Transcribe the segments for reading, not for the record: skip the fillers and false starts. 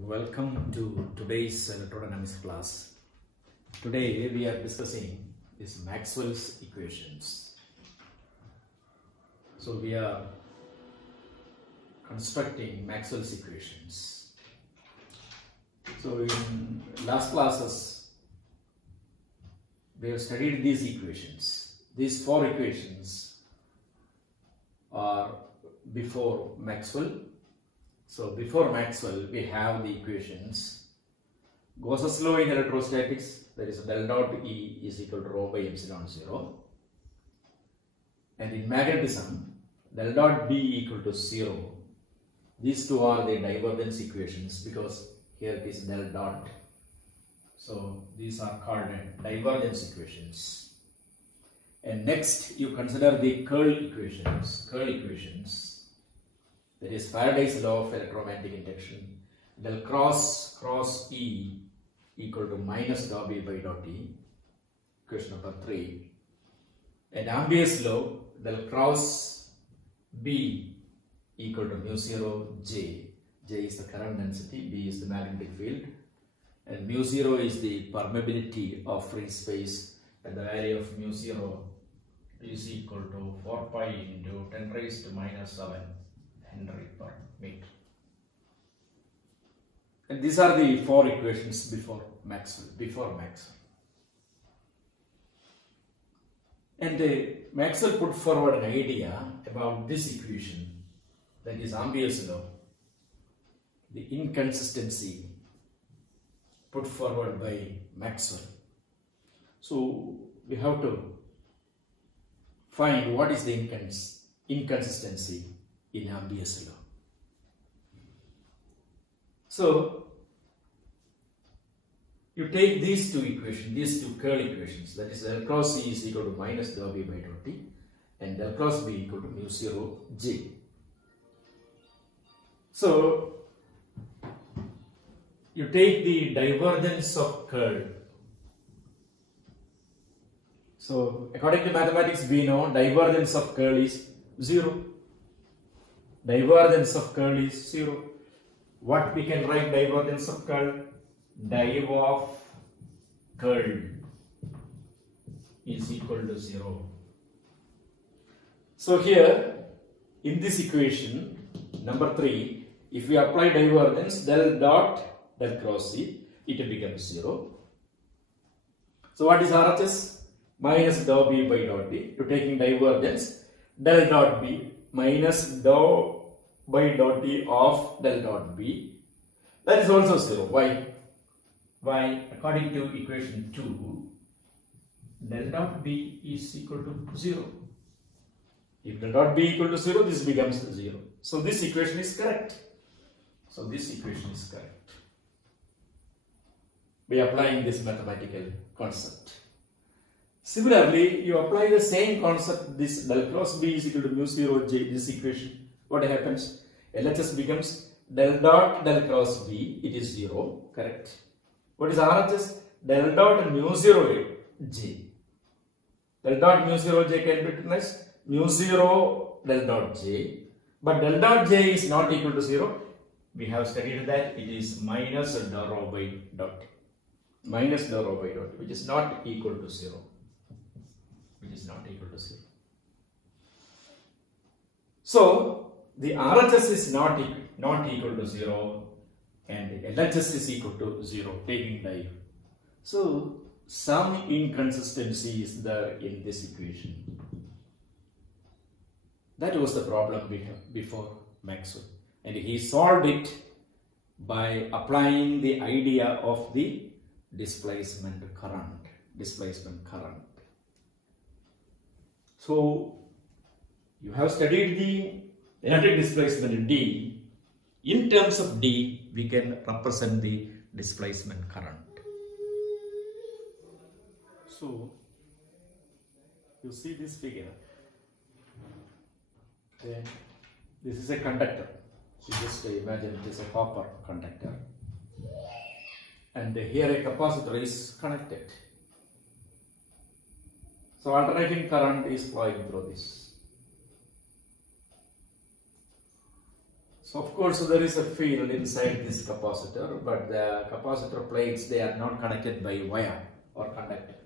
Welcome to today's electrodynamics class. Today we are discussing this Maxwell's equations. So we are constructing Maxwell's equations. So in last classes we have studied these equations. These four equations are before Maxwell. So before Maxwell, we have the equations. Gauss's law in electrostatics, that is del dot E is equal to rho by epsilon 0. And in magnetism, del dot B equal to 0. These two are the divergence equations because here it is del dot. So these are called divergence equations. And next you consider the curl equations. That is Faraday's law of electromagnetic induction. Del cross E equal to minus dou B by dot T. Equation number 3. And Ampere's law, del cross B equal to mu 0 J. J is the current density, B is the magnetic field. And mu 0 is the permeability of free space. And the value of mu 0 is equal to 4 pi into 10 raised to minus 7 Henry per meter. And these are the four equations before Maxwell. And Maxwell put forward an idea about this equation, that is Ampere's law, the inconsistency put forward by Maxwell. So we have to find what is the inconsistency in Ampere's law. So you take these two equations, these two curl equations, that is del cross E is equal to minus dou B by dot T and del cross B equal to mu 0 J. So you take the divergence of curl. So according to mathematics we know divergence of curl is 0. Divergence of curl is 0. What we can write divergence of curl? Div of curl is equal to 0. So here in this equation number 3, if we apply divergence del dot del cross C, it becomes 0. So what is RHS? Minus dou B by dot D. You taking divergence del dot B minus dou by dot D of del dot B. That is also 0. Why? Why? According to equation 2, del dot B is equal to 0. If del dot B equal to 0, this becomes 0. So this equation is correct. By applying this mathematical concept. Similarly, you apply the same concept, this del cross B is equal to mu 0 J, this equation. What happens? LHS becomes del dot del cross B, it is 0, correct. What is RHS? Del dot mu 0 J. Del dot mu 0 J can be written as mu 0 del dot J. But del dot J is not equal to 0. We have studied that it is minus dou rho by dot. Minus dou rho by dot, which is not equal to 0. So the RHS is not equal to 0 and the LHS is equal to 0, taking div. So some inconsistency is there in this equation. That was the problem we have before Maxwell, and he solved it by applying the idea of the displacement current. So you have studied the electric displacement D. In terms of D, we can represent the displacement current. So you see this figure. Then this is a conductor. So just imagine it is a copper conductor. And here a capacitor is connected. So alternating current is flowing through this. So of course there is a field inside this capacitor, but the capacitor plates, they are not connected by wire or conductor.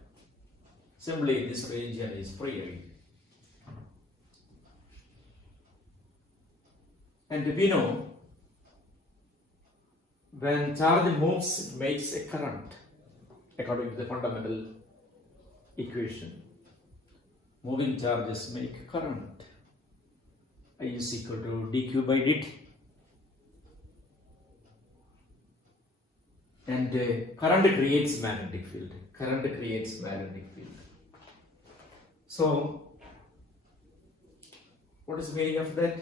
Simply this region is free region. And we know when charge moves, it makes a current according to the fundamental equation. Moving charges make a current. I is equal to dq by dt. And current creates magnetic field. Current creates magnetic field. So, what is the meaning of that?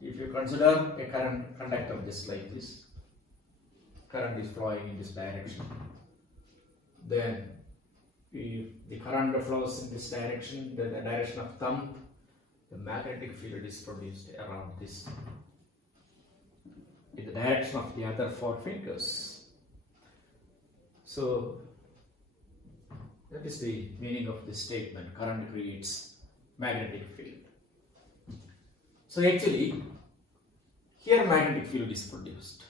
If you consider a current conductor just like this, current is flowing in this direction. Then, if the current flows in this direction, then the direction of thumb, the magnetic field is produced around this, in the direction of the other four fingers. So, that is the meaning of this statement, current creates magnetic field. So actually, here magnetic field is produced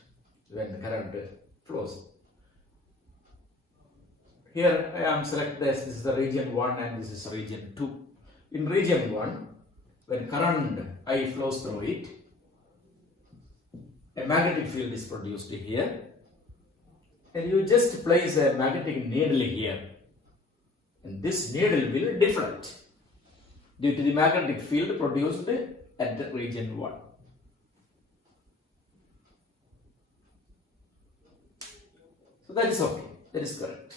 when the current flows. Here I am selected as this is the region 1 and this is region 2. In region 1, when current I flows through it, a magnetic field is produced here, and you just place a magnetic needle here, and this needle will deflect due to the magnetic field produced at the region 1. So that is okay, that is correct.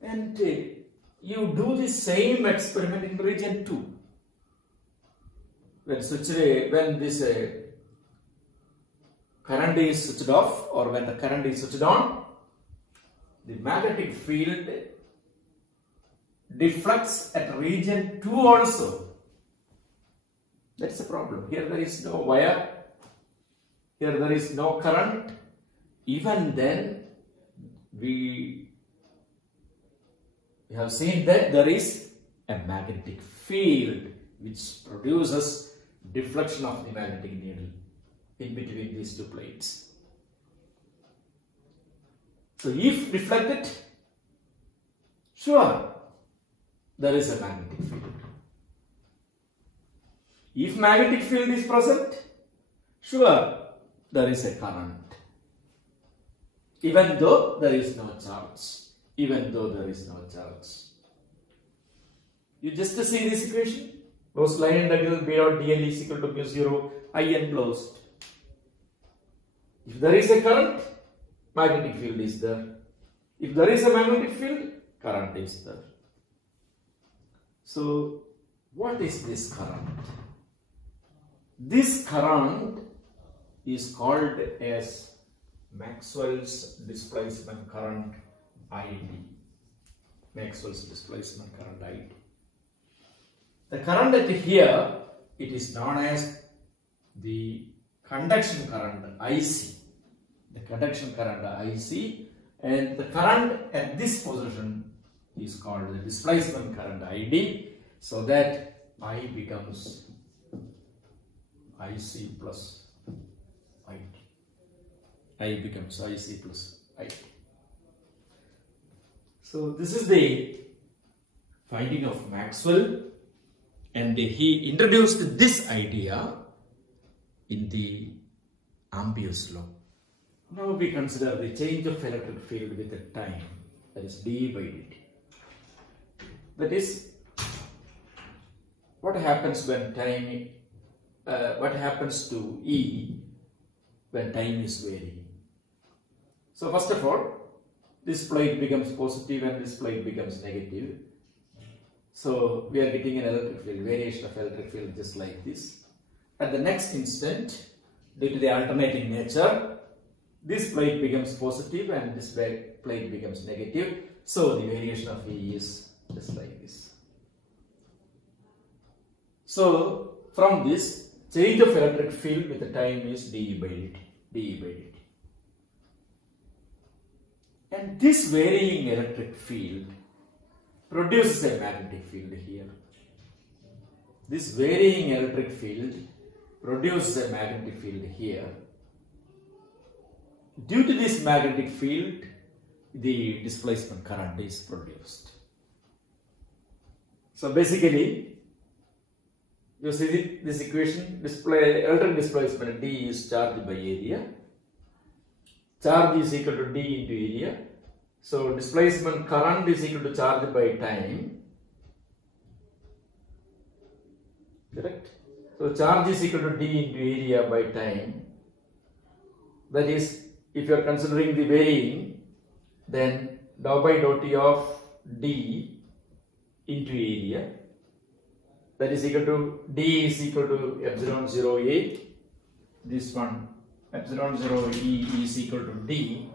And you do the same experiment in region 2. When this current is switched off or when the current is switched on, the magnetic field deflects at region 2 also. That's the problem. Here there is no wire, here there is no current. Even then, we have seen that there is a magnetic field which produces deflection of the magnetic needle in between these two plates. So if deflected, sure, there is a magnetic field. If magnetic field is present, sure, there is a current. Even though there is no charge. Even though there is no charge. You just see this equation. Closed line integral B dot dl is equal to mu 0 I enclosed. If there is a current, magnetic field is there. If there is a magnetic field, current is there. So, what is this current? This current is called as Maxwell's displacement current ID. Maxwell's displacement current ID. The current at here, it is known as the conduction current IC. The conduction current IC, and the current at this position is called the displacement current ID, so that I becomes IC plus IT. I becomes IC plus IT. So this is the finding of Maxwell, and he introduced this idea in the Ampere's law. Now we consider the change of electric field with the time, that is dE by dt. That is, what happens when time, what happens to E when time is varying. So first of all, this plate becomes positive and this plate becomes negative. So we are getting an electric field, variation of electric field just like this. At the next instant, due to the alternating nature, this plate becomes positive and this plate becomes negative. So the variation of E is just like this. So from this, change of electric field with the time is dE by dt. dE by dt. And this varying electric field produces a magnetic field here. This varying electric field produce a magnetic field here. Due to this magnetic field, the displacement current is produced. So basically, you see this equation, electric displacement D is charge by area. Charge is equal to D into area. So displacement current is equal to charge by time. Correct? So charge is equal to D into area by time. That is, if you are considering the varying, then dou by dou T of D into area, that is equal to D is equal to epsilon 0 A. This one, epsilon 0 E is equal to D.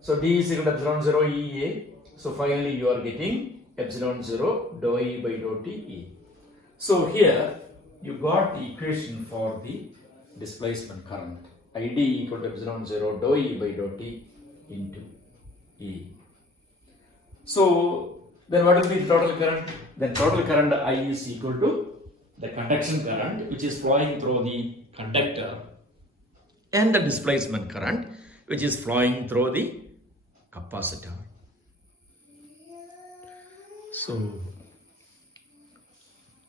So D is equal to epsilon 0 E A. So finally you are getting epsilon 0 dou E by dou T E. So here you got the equation for the displacement current. ID equal to epsilon 0 dou E by dou T into E. So then what will be the total current? Then total current I is equal to the conduction current which is flowing through the conductor and the displacement current which is flowing through the capacitor. So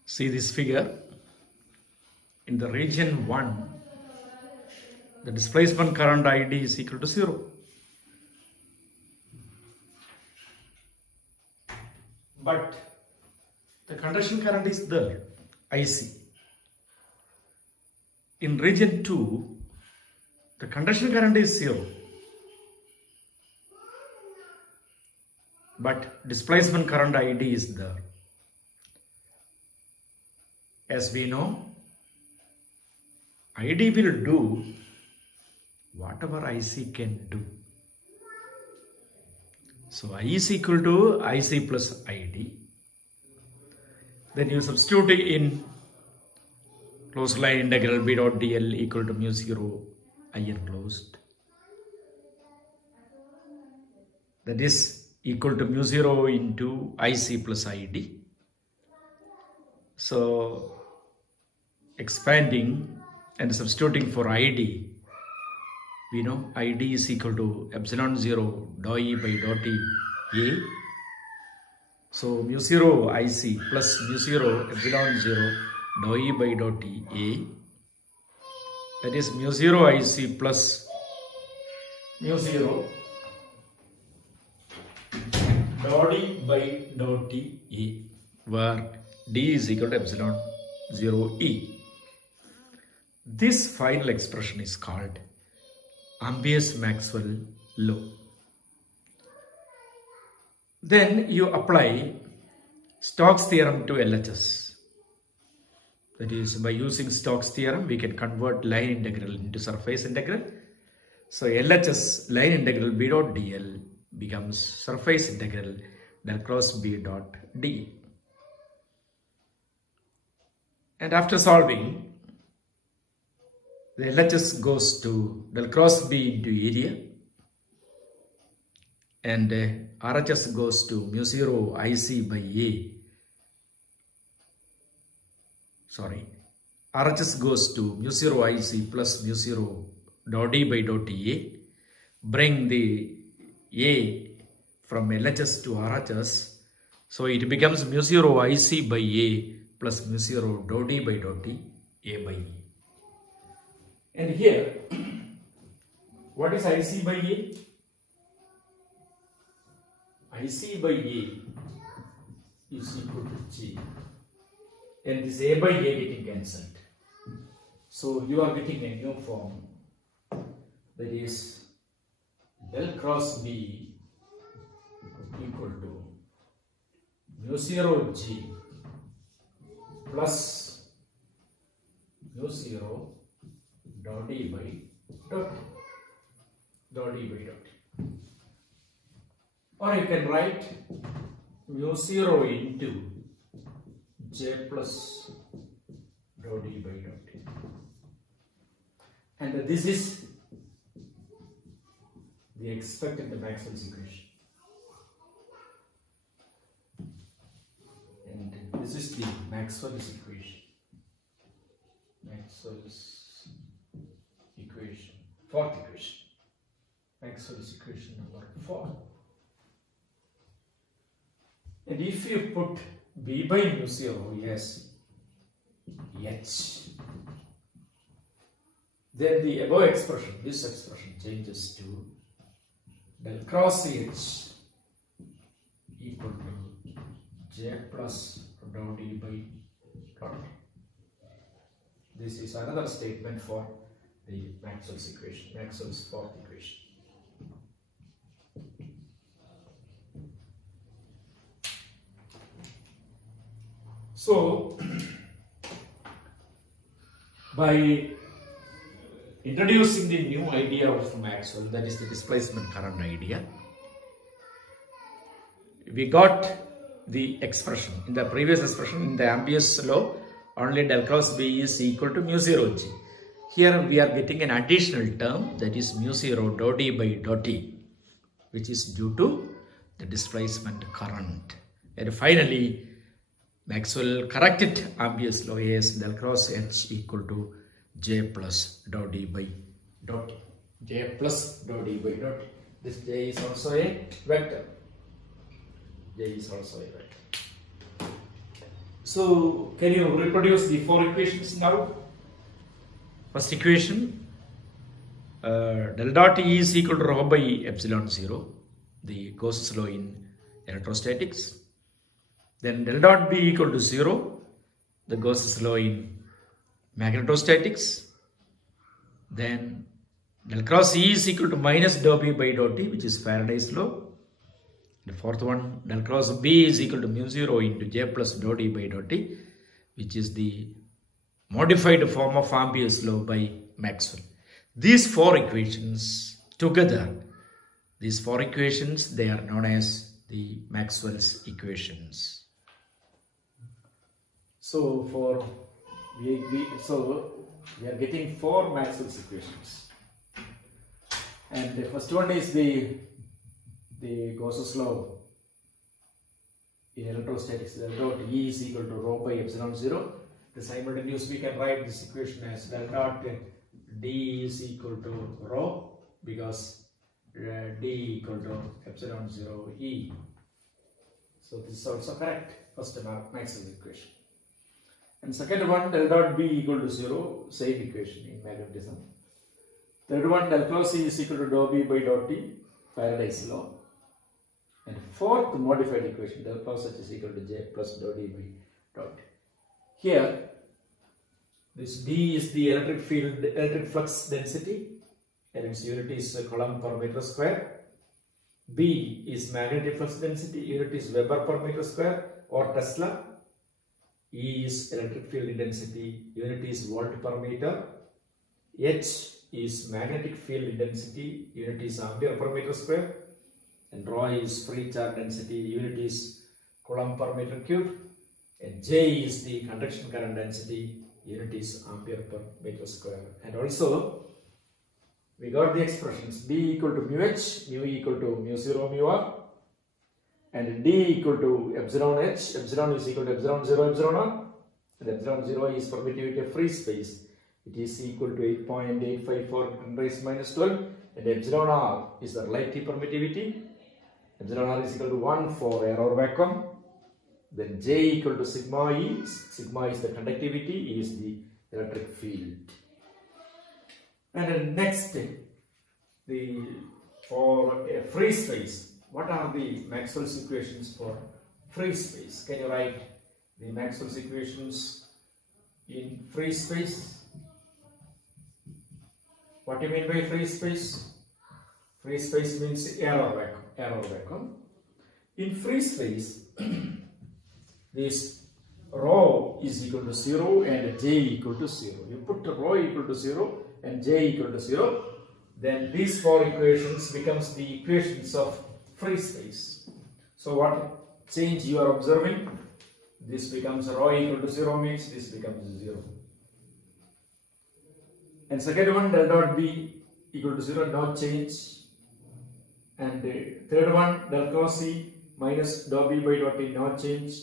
see this figure. In the region 1, the displacement current ID is equal to 0. But the conduction current is there, IC. In region 2, the conduction current is 0. But displacement current ID is there. As we know, ID will do whatever IC can do. So I is equal to IC plus ID. Then you substitute in closed line integral B dot dl equal to mu 0 I enclosed. That is equal to mu 0 into IC plus ID. So expanding and substituting for ID, we know ID is equal to epsilon 0 dou E by dou T A. So mu 0 IC plus mu 0 epsilon 0 dou E by dou T A. That is mu 0 IC plus mu 0 dou D by dou T A, where D is equal to epsilon 0 E. This final expression is called Maxwell's law. Then you apply Stokes theorem to LHS. That is, by using Stokes theorem, we can convert line integral into surface integral. So LHS line integral B dot dl becomes surface integral del cross B dot d. And after solving, the LHS goes to del cross B into area, and RHS goes to mu 0 IC by A. Sorry, RHS goes to mu 0 IC plus mu 0 dou D by dou TA. Bring the A from LHS to RHS, so it becomes mu 0 IC by A plus mu 0 dou D by dou T A by E. And here, what is IC by A? IC by A is equal to G, and this A by A getting cancelled. So you are getting a new form, that is del cross B equal to mu 0 G plus mu 0 dou D by dou T. Dou D by dou T. Or you can write mu 0 into J plus dou D by dou T. And this is the expected Maxwell's equation. And this is the Maxwell's equation. Maxwell's Maxwell's equation, fourth equation. Maxwell's equation number 4. And if you put B by mu 0 as H, then the above expression, this expression changes to del cross H equal to J plus dou D by dot. This is another statement for the Maxwell's equation, Maxwell's fourth equation. So, by introducing the new idea of Maxwell, that is the displacement current idea, we got the expression. In the previous expression, in the Ampere's law, only del cross B is equal to mu 0 G. Here we are getting an additional term, that is mu 0 dou D by dot T, which is due to the displacement current. And finally, Maxwell corrected Ampere's law as del cross H equal to J plus dou D by dot T. J plus dou D by dot T. This J is also a vector. J is also a vector. So, can you reproduce the 4 equations now? First equation, del dot E is equal to rho by epsilon 0, the Gauss's law in electrostatics. Then del dot B equal to 0, the Gauss's law in magnetostatics. Then del cross E is equal to minus dou B by dou T, which is Faraday's law. The fourth one, del cross B is equal to mu 0 into J plus dou D by dou T, which is the modified form of Ampere's law by Maxwell. These 4 equations together, they are known as the Maxwell's equations. So we are getting 4 Maxwell's equations, and the first one is the Gauss's law in electrostatics. Del dot E is equal to rho by epsilon 0. The simultaneous, we can write this equation as del dot D is equal to rho, because D equal to epsilon 0 E. So this is also correct. First Maxwell's equation. And second one, del dot B equal to 0, same equation in magnetism. Third one, del cross E is equal to dou B by dot T, Faraday's law. And fourth modified equation, del cross H is equal to J plus dou D by dot T. Here, this D is the electric flux density, and its unit is Coulomb per meter square. B is magnetic flux density, unit is Weber per meter square or Tesla. E is electric field intensity, unit is volt per meter. H is magnetic field intensity, unit is ampere per meter square. And rho is free charge density, unit is Coulomb per meter cube. And J is the conduction current density, unit is ampere per meter square. And also, we got the expressions B equal to mu H, mu equal to mu 0 mu R. And D equal to epsilon H, epsilon is equal to epsilon 0 epsilon R. And epsilon 0 is permittivity of free space. It is equal to 8.854 10 raised to minus 12. And epsilon R is the relative permittivity. Epsilon R is equal to 1 for air or vacuum. Then J equal to sigma E. Sigma is the conductivity, E is the electric field. And then next, for a free space, what are the Maxwell's equations for free space? Can you write the Maxwell's equations in free space? What do you mean by free space? Free space means air or vacuum. In free space, this rho is equal to 0 and J equal to 0. You put rho equal to 0 and J equal to 0, then these 4 equations becomes the equations of free space. So what change you are observing? This becomes rho equal to 0 means this becomes 0. And second one, del dot B equal to 0, no change. And the third one, del cross C minus dou B by dot T, no change.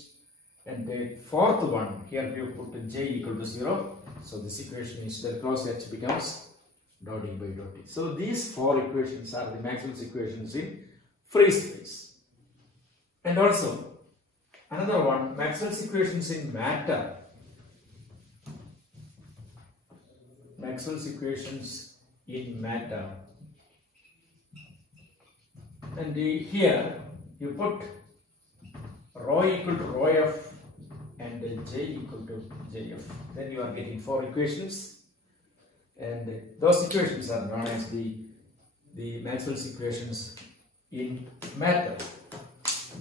And the fourth one, here you put J equal to 0. So this equation is del cross H becomes dot d by dot t. So these four equations are the Maxwell's equations in free space. And also another one, Maxwell's equations in matter. Maxwell's equations in matter. And here you put rho equal to rho f and j equal to jf. Then you are getting four equations. And those equations are known as the Maxwell's equations in matter.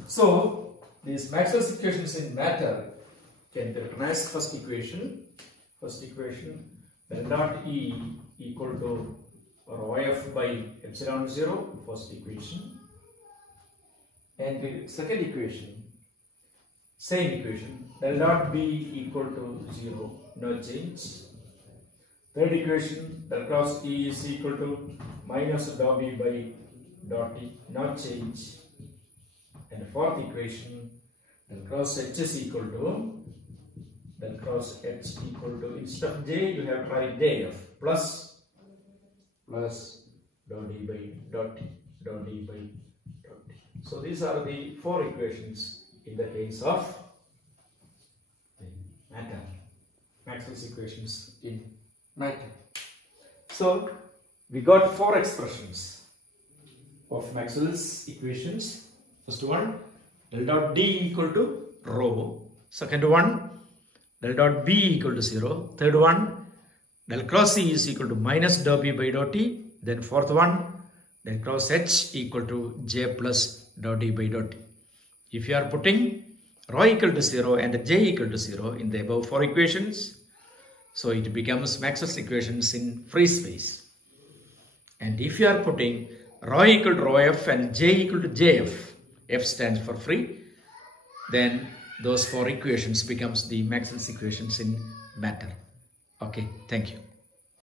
So these Maxwell's equations in matter can be written as first equation, del dot E equal to rho f by epsilon 0, first equation. And the second equation, same equation, del dot B equal to 0, no change. Third equation, del cross E is equal to minus dot B by dot T, no change. And fourth equation, del cross H is equal to, instead of J you have to write JF plus dot D by dot T, So these are the four equations in the case of matter, Maxwell's equations in matter. So we got four expressions of Maxwell's equations. First one, del dot D equal to rho. Second one, del dot B equal to 0. Third one, del cross E is equal to minus dot B by dot T. Then fourth one, del cross H equal to J plus dot D by dot T. If you are putting rho equal to 0 and J equal to 0 in the above four equations, so it becomes Maxwell's equations in free space. And if you are putting rho equal to rho f and J equal to JF, F stands for free, then those four equations becomes the Maxwell's equations in matter. Okay, thank you.